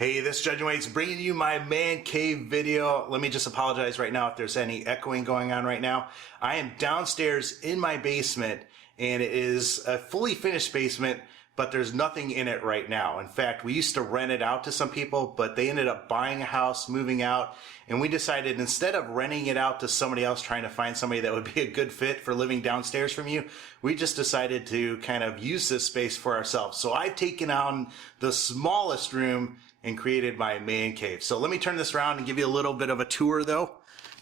Hey, this is Judge Waits bringing you my man cave video. Let me just apologize right now if there's any echoing going on right now. I am downstairs in my basement, and it is a fully finished basement, but there's nothing in it right now. In fact, we used to rent it out to some people, but they ended up buying a house, moving out, and we decided instead of renting it out to somebody else, trying to find somebody that would be a good fit for living downstairs from you, we just decided to kind of use this space for ourselves. So I've taken on the smallest room and created my man cave. So let me turn this around and give you a little bit of a tour though.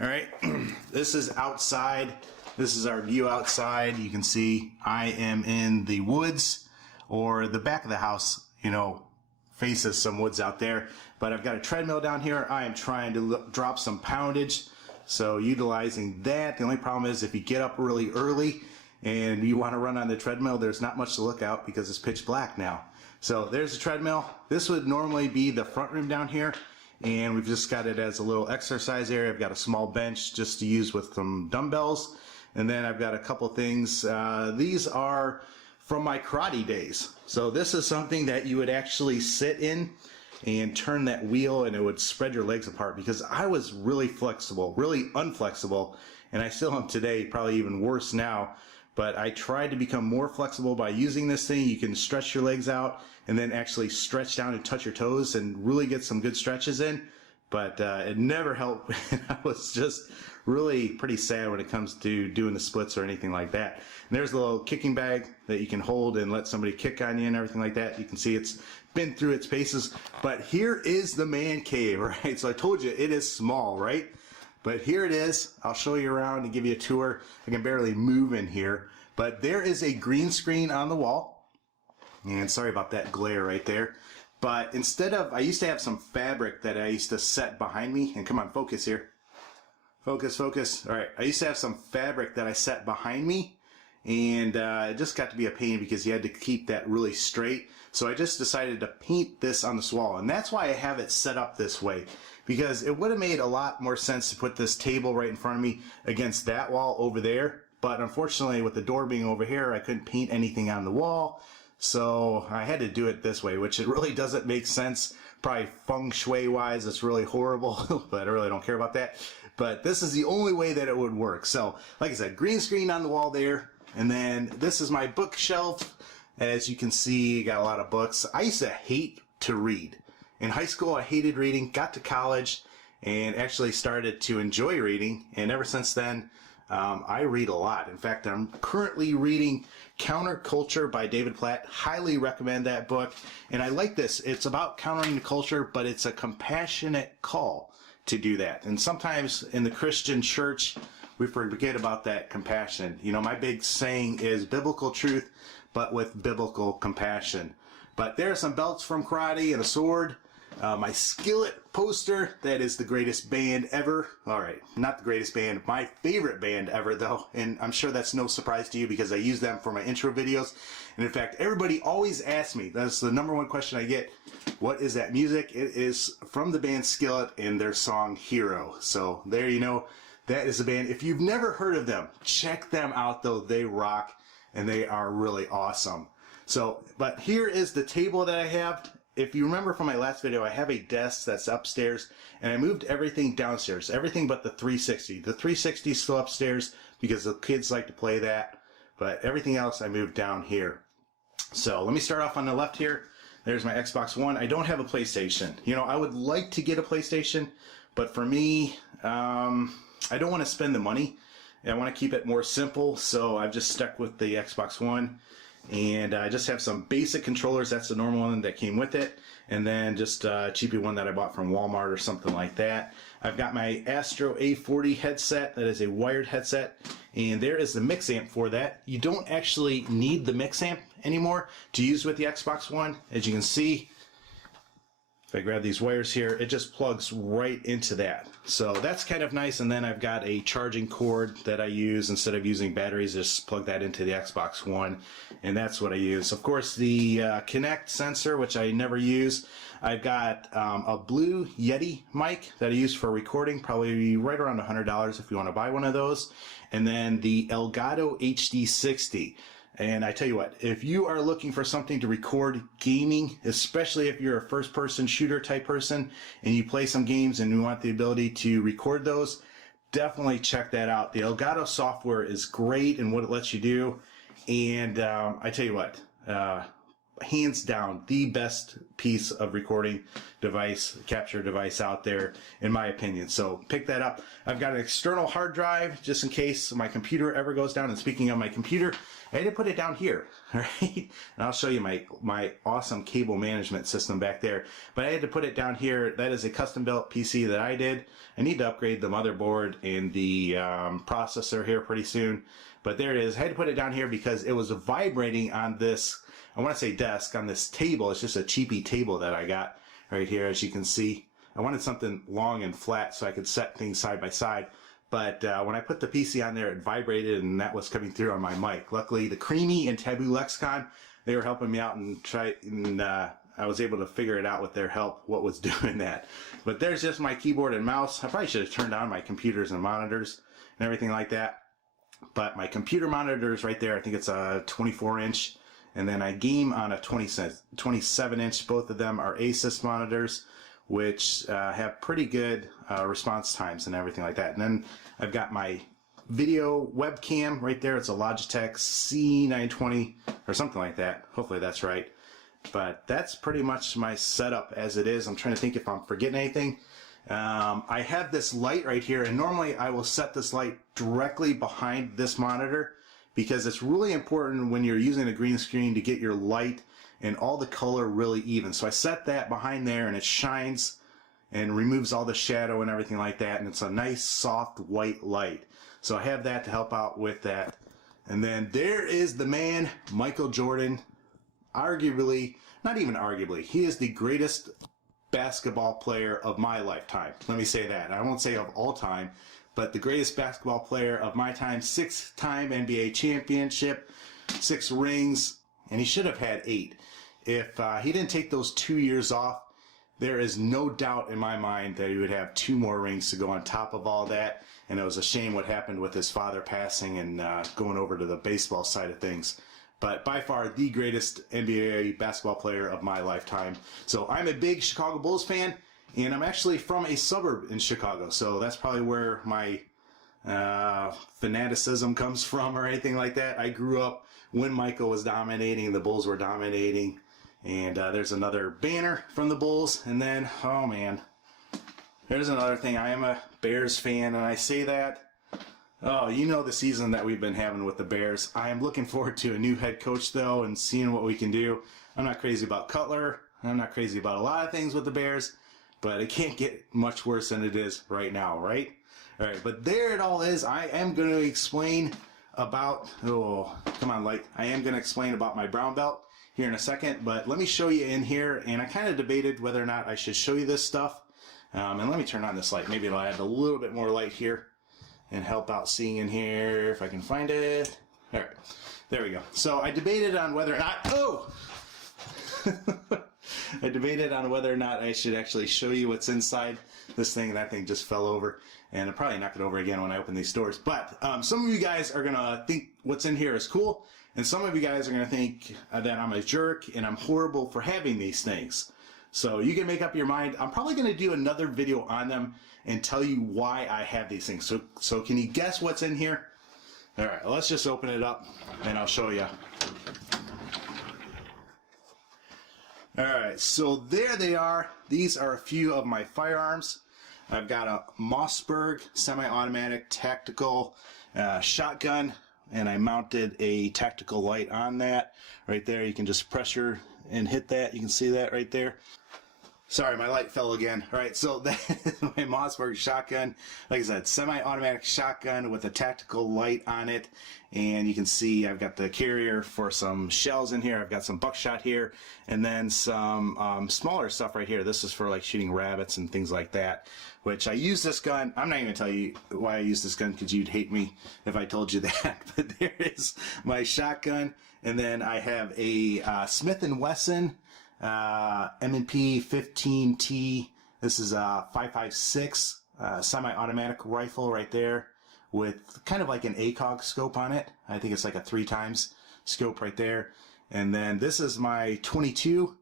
All right, this is outside. This is our view outside. You can see I am in the woods, or the back of the house, you know, faces some woods out there. But I've got a treadmill down here. I am trying to drop some poundage, so utilizing that. The only problem is if you get up really early and you want to run on the treadmill, there's not much to look out because it's pitch black now. So there's the treadmill. This would normally be the front room down here, and we've just got it as a little exercise area. I've got a small bench just to use with some dumbbells, and then I've got a couple things. These are from my karate days. So this is something that you would actually sit in and turn that wheel, and it would spread your legs apart, because I was really flexible, really unflexible, and I still am today, probably even worse now. But I tried to become more flexible by using this thing. You can stretch your legs out and then actually stretch down and touch your toes and really get some good stretches in. But it never helped. I was just really pretty sad when it comes to doing the splits or anything like that. And there's a little kicking bag that you can hold and let somebody kick on you and everything like that. You can see it's been through its paces. But here is the man cave, right? So I told you it is small, right? But here it is. I'll show you around and give you a tour. I can barely move in here. But there is a green screen on the wall. And sorry about that glare right there. But instead of, I used to have some fabric that I used to set behind me. And come on, focus here. Focus, focus. All right, I used to have some fabric that I set behind me. And it just got to be a pain because you had to keep that really straight. So I just decided to paint this on this wall. And that's why I have it set up this way, because it would have made a lot more sense to put this table right in front of me against that wall over there. But unfortunately, with the door being over here, I couldn't paint anything on the wall. So I had to do it this way, which it really doesn't make sense. Probably feng shui wise, it's really horrible, but I really don't care about that. But this is the only way that it would work. So like I said, green screen on the wall there. And then this is my bookshelf. As you can see, got a lot of books. I used to hate to read. In high school, I hated reading, got to college, and actually started to enjoy reading. And ever since then, I read a lot. In fact, I'm currently reading Counterculture by David Platt. Highly recommend that book. And I like this. It's about countering the culture, but it's a compassionate call to do that. And sometimes in the Christian church, we forget about that compassion. You know, my big saying is biblical truth, but with biblical compassion. But there are some belts from karate and a sword. My Skillet poster, that is the greatest band ever. All right, not the greatest band, my favorite band ever though. And I'm sure that's no surprise to you because I use them for my intro videos. And in fact, everybody always asks me, that's the #1 question I get, what is that music? It is from the band Skillet and their song Hero. So there you know, that is the band. If you've never heard of them, check them out though. They rock and they are really awesome. So, but here is the table that I have. If you remember from my last video, I have a desk that's upstairs, and I moved everything downstairs, everything but the 360. The 360 is still upstairs because the kids like to play that, but everything else I moved down here. So let me start off on the left here. There's my Xbox One. I don't have a PlayStation. You know, I would like to get a PlayStation, but for me, I don't want to spend the money. I want to keep it more simple, so I've just stuck with the Xbox One. And I just have some basic controllers. That's the normal one that came with it. And then just a cheapy one that I bought from Walmart or something like that. I've got my Astro A40 headset. That is a wired headset. And there is the mix amp for that. You don't actually need the mix amp anymore to use with the Xbox One. As you can see, if I grab these wires here, it just plugs right into that. So that's kind of nice. And then I've got a charging cord that I use instead of using batteries. Just plug that into the Xbox One, and that's what I use. Of course, the Kinect sensor, which I never use. I've got a blue Yeti mic that I use for recording, probably right around $100 if you want to buy one of those. And then the Gato HD60. And I tell you what, if you are looking for something to record gaming, especially if you're a first-person shooter type person and you play some games and you want the ability to record those, definitely check that out. The Elgato software is great in what it lets you do. And I tell you what, hands down, the best piece of recording device, capture device out there, in my opinion. So pick that up. I've got an external hard drive just in case my computer ever goes down. And speaking of my computer, I had to put it down here, right? And I'll show you my awesome cable management system back there. But I had to put it down here. That is a custom built PC that I did. I need to upgrade the motherboard and the processor here pretty soon. But there it is. I had to put it down here because it was vibrating on this, I want to say desk, on this table. It's just a cheapy table that I got right here, as you can see. I wanted something long and flat so I could set things side by side. But when I put the PC on there, it vibrated, and that was coming through on my mic. Luckily, the Creamy and Taboo Lexicon, they were helping me out, and I was able to figure it out with their help what was doing that. But there's just my keyboard and mouse. I probably should have turned on my computers and monitors and everything like that. But my computer monitor is right there. I think it's a 24-inch. And then I game on a 27-inch. Both of them are Asus monitors, which have pretty good response times and everything like that. And then I've got my video webcam right there. It's a Logitech C920 or something like that. Hopefully that's right. But that's pretty much my setup as it is. I'm trying to think if I'm forgetting anything. I have this light right here, and normally I will set this light directly behind this monitor because it's really important when you're using a green screen to get your light and all the color really even. So I set that behind there, and it shines and removes all the shadow and everything like that, and it's a nice soft white light. So I have that to help out with that. And then there is the man, Michael Jordan. Arguably, not even arguably, he is the greatest basketball player of my lifetime. Let me say that. I won't say of all time, but the greatest basketball player of my time. 6-time NBA championship, 6 rings, and he should have had 8. If he didn't take those 2 years off, there is no doubt in my mind that he would have 2 more rings to go on top of all that. And it was a shame what happened with his father passing and going over to the baseball side of things. But by far the greatest NBA basketball player of my lifetime. So I'm a big Chicago Bulls fan, and I'm actually from a suburb in Chicago. So that's probably where my fanaticism comes from or anything like that. I grew up when Michael was dominating, the Bulls were dominating. And there's another banner from the Bulls. And then, oh man, there's another thing. I am a Bears fan, and I say that. Oh, you know the season that we've been having with the Bears. I am looking forward to a new head coach, though, and seeing what we can do. I'm not crazy about Cutler. I'm not crazy about a lot of things with the Bears, but it can't get much worse than it is right now, right? All right, but there it all is. I am going to explain about, I am going to explain about my brown belt here in a second, but let me show you in here, and I kind of debated whether or not I should show you this stuff. And let me turn on this light. Maybe it'll add a little bit more light here and help out seeing in here if I can find it. All right, there we go. So I debated on whether or not, I debated on whether or not I should actually show you what's inside this thing. That thing just fell over, and I'll probably knock it over again when I open these doors. But some of you guys are gonna think what's in here is cool, and some of you guys are gonna think that I'm a jerk and I'm horrible for having these things. So you can make up your mind. I'm probably gonna do another video on them and tell you why I have these things. So can you guess what's in here? All right, let's just open it up and I'll show you. All right, so there they are. These are a few of my firearms. I've got a Mossberg semi-automatic tactical shotgun, and I mounted a tactical light on that. Right there, you can just pressure and hit that. You can see that right there. Sorry, my light fell again. All right, so that is my Mossberg shotgun. Like I said, semi-automatic shotgun with a tactical light on it. And you can see I've got the carrier for some shells in here. I've got some buckshot here. And then some smaller stuff right here. This is for like shooting rabbits and things like that. Which I use this gun. I'm not even going to tell you why I use this gun because you'd hate me if I told you that. But there is my shotgun. And then I have a Smith & Wesson M&P 15T. This is a 5.56 semi-automatic rifle right there with kind of like an ACOG scope on it. I think it's like a 3x scope right there. And then this is my 22,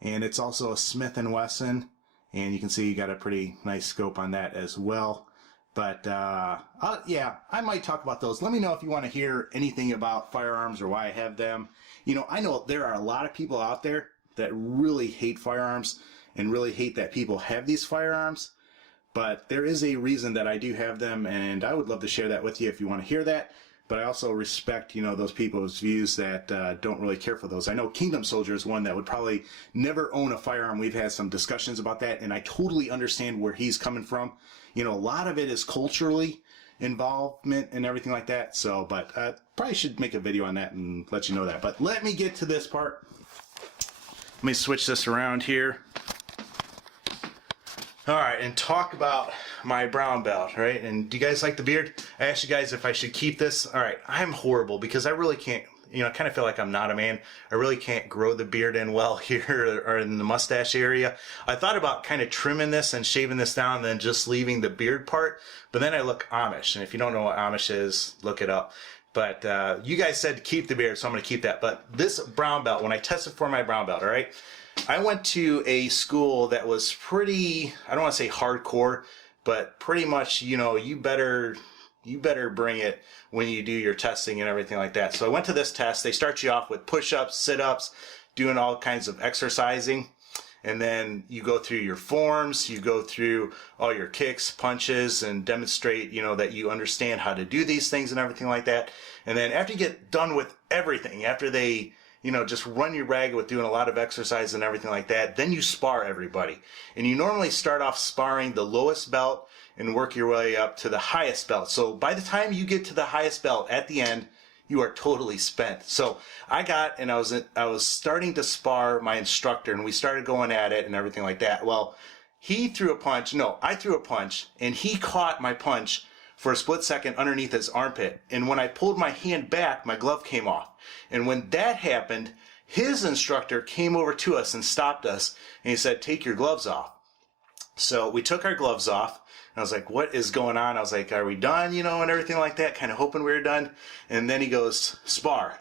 and it's also a Smith & Wesson. And you can see you got a pretty nice scope on that as well. But yeah, I might talk about those. Let me know if you want to hear anything about firearms or why I have them. You know, I know there are a lot of people out there that really hate firearms and really hate that people have these firearms. But there is a reason that I do have them, and I would love to share that with you if you want to hear that. But I also respect, you know, those people's views that don't really care for those. I know Kingdom Soldier is one that would probably never own a firearm. We've had some discussions about that, and I totally understand where he's coming from. You know, a lot of it is culturally involvement and everything like that. So, but probably should make a video on that and let you know that. But let me get to this part. Let me switch this around here. All right, and talk about my brown belt, right? And do you guys like the beard? I asked you guys if I should keep this. All right, I'm horrible because I really can't, you know, I kind of feel like I'm not a man. I really can't grow the beard in well here or in the mustache area. I thought about kind of trimming this and shaving this down and then just leaving the beard part, but then I look Amish. And if you don't know what Amish is, look it up. But you guys said to keep the beard, so I'm going to keep that. But this brown belt, when I tested for my brown belt, all right, I went to a school that was pretty, I don't want to say hardcore, but pretty much, you know, you better bring it when you do your testing and everything like that. So I went to this test. They start you off with push-ups, sit-ups, doing all kinds of exercising. And then you go through your forms, you go through all your kicks, punches, and demonstrate, you know, that you understand how to do these things and everything like that. And then after you get done with everything, after they, you know, just run you ragged with doing a lot of exercise and everything like that, then you spar everybody. And you normally start off sparring the lowest belt and work your way up to the highest belt. So by the time you get to the highest belt at the end, you are totally spent. So I got, and I was starting to spar my instructor, and we started going at it and everything like that. Well, he threw a punch. No, I threw a punch, and he caught my punch for a split second underneath his armpit. And when I pulled my hand back, my glove came off. And when that happened, his instructor came over to us and stopped us, and he said, "Take your gloves off." So we took our gloves off. And I was like, what is going on? I was like, are we done? You know, and everything like that, kind of hoping we were done. And then he goes, spar.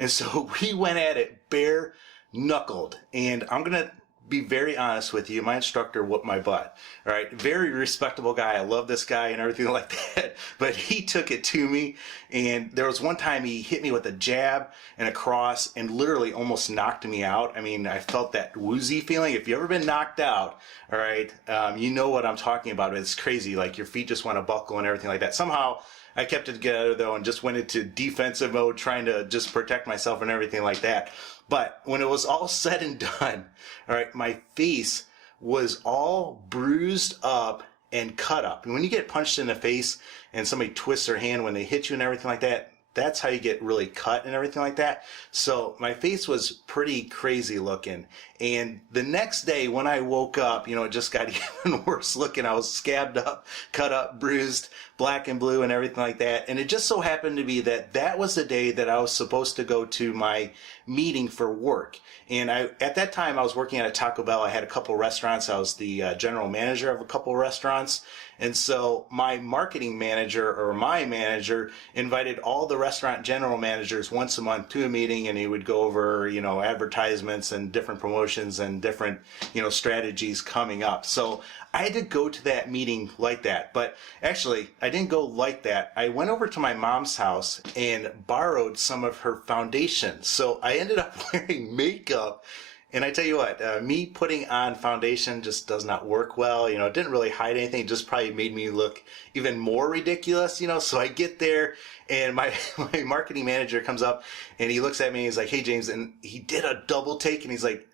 And so we went at it bare knuckled. And I'm going to be very honest with you. My instructor whooped my butt. All right. Very respectable guy. I love this guy and everything like that. But he took it to me. And there was one time he hit me with a jab and a cross and literally almost knocked me out. I mean, I felt that woozy feeling. If you've ever been knocked out, all right, you know what I'm talking about. It's crazy. Like your feet just want to buckle and everything like that. Somehow I kept it together though and just went into defensive mode, trying to just protect myself and everything like that. But when it was all said and done, all right, my face was all bruised up and cut up. And when you get punched in the face and somebody twists their hand when they hit you and everything like that, that's how you get really cut and everything like that. So my face was pretty crazy looking. And the next day when I woke up, you know, it just got even worse looking. I was scabbed up, cut up, bruised, black and blue and everything like that. And it just so happened to be that that was the day that I was supposed to go to my meeting for work. And at that time I was working at a Taco Bell. I had a couple restaurants. I was the general manager of a couple restaurants. And so my marketing manager, or my manager, invited all the restaurant general managers once a month to a meeting, and he would go over, you know, advertisements and different promotions and different, you know, strategies coming up. So I had to go to that meeting like that. But actually, I didn't go like that. I went over to my mom's house and borrowed some of her foundation. So I ended up wearing makeup. And I tell you what, me putting on foundation just does not work well. You know, it didn't really hide anything. It just probably made me look even more ridiculous, you know. So I get there and my marketing manager comes up and he looks at me and he's like, "Hey, James." And he did a double take and he's like,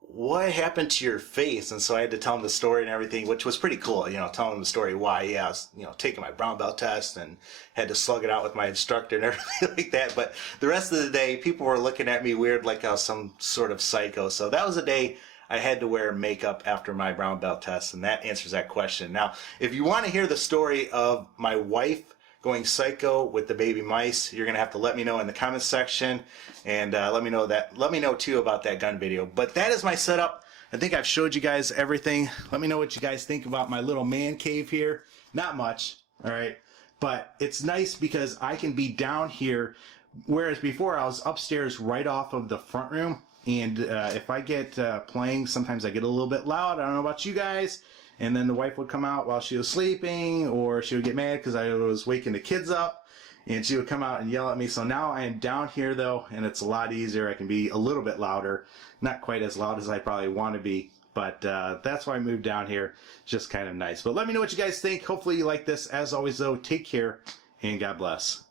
"What happened to your face?" And so I had to tell him the story and everything, which was pretty cool, you know, telling him the story why, yeah, I was, you know, taking my brown belt test and had to slug it out with my instructor and everything like that. But the rest of the day, people were looking at me weird, like I was some sort of psycho. So that was a day I had to wear makeup after my brown belt test, and that answers that question. Now, if you want to hear the story of my wife going psycho with the baby mice, you're gonna have to let me know in the comments section, and let me know too about that gun video. But that is my setup. I think I've showed you guys everything. Let me know what you guys think about my little man cave here. Not much, all right, but it's nice because I can be down here Whereas before I was upstairs right off of the front room, and if I get playing, sometimes I get a little bit loud. I don't know about you guys. And then the wife would come out while she was sleeping, or she would get mad because I was waking the kids up, and she would come out and yell at me. So now I am down here though, and it's a lot easier. I can be a little bit louder, not quite as loud as I probably want to be, but that's why I moved down here. Just kind of nice. But let me know what you guys think. Hopefully you like this. As always though, take care and God bless.